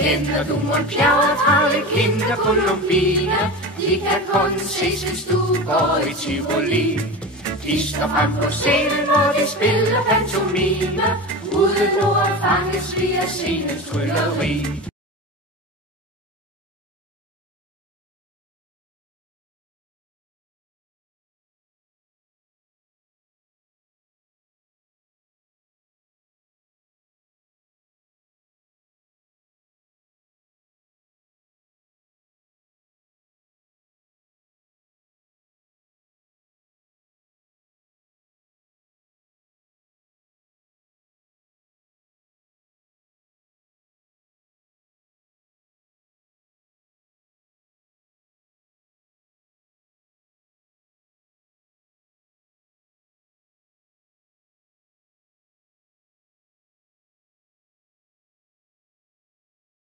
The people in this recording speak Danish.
Kender du mon Pjerre, Harle, Kinder, Columbine? De kan kun ses, hvis du går i Tivoli. De står frem på scenen, hvor de spiller pantomime. Uden ord fanges vi af scenens trylleri.